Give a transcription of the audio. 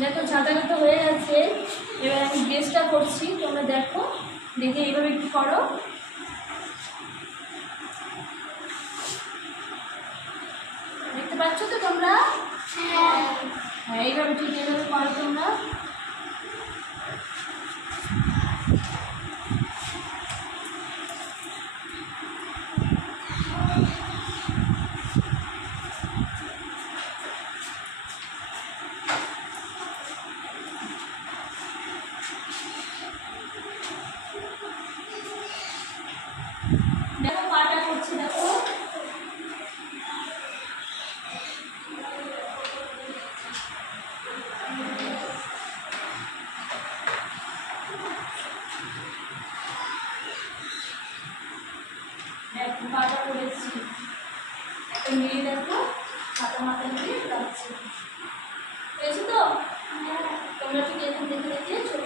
দেখো ছাতা তো হয়ে গেছে, এবার আমি ড্রেসটা করছি, তোমরা দেখো, দেখে এইভাবে একটু করো। দেখতে পাচ্ছ তো তোমরা? হ্যাঁ, এইভাবে ঠিক এইভাবে করো তোমরা। দেখো পাটা করছি, দেখো দেখো পাটা করেছি, একটা মেয়ে দেখো হাতা মাথা দিয়ে যাচ্ছে, হয়েছে তো? তোমরা ঠিক এখান দেখে দেখে ছোট